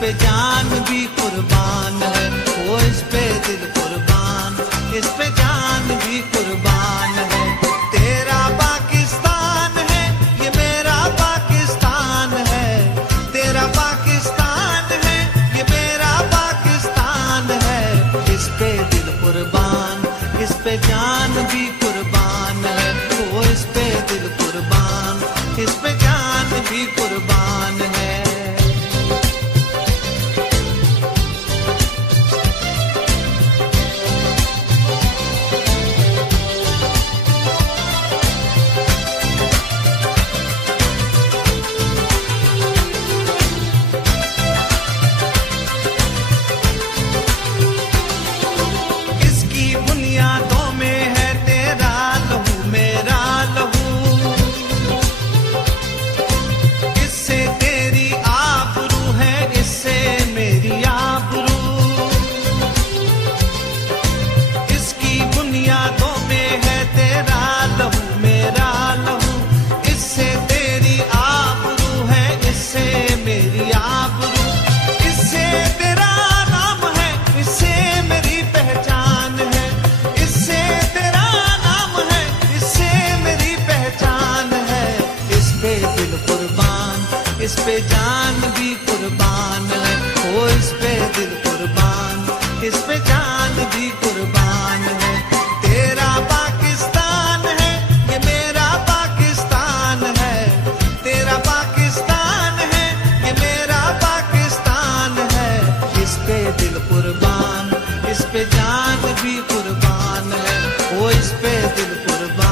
पे जान भी कुर्बान है, वो इस पे दिल कुर्बान, इस पे जान भी कुर्बान है। तेरा पाकिस्तान है, ये मेरा पाकिस्तान है, तेरा पाकिस्तान है, ये मेरा पाकिस्तान है। इस पे दिल कुर्बान, इस पे जान भी कुर्बान है, वो इस पे दिल कुर्बान, इस पे जान भी कुर्बान है। इस पे जान भी कुर्बान है, वो इस पे दिल कुर्बान, इस पे जान भी कुर्बान है। तेरा पाकिस्तान है, ये मेरा पाकिस्तान है, तेरा पाकिस्तान है, ये मेरा पाकिस्तान है। इस पे दिल कुर्बान, इस पे जान भी कुर्बान है, वो इस पे दिल कुर्बान।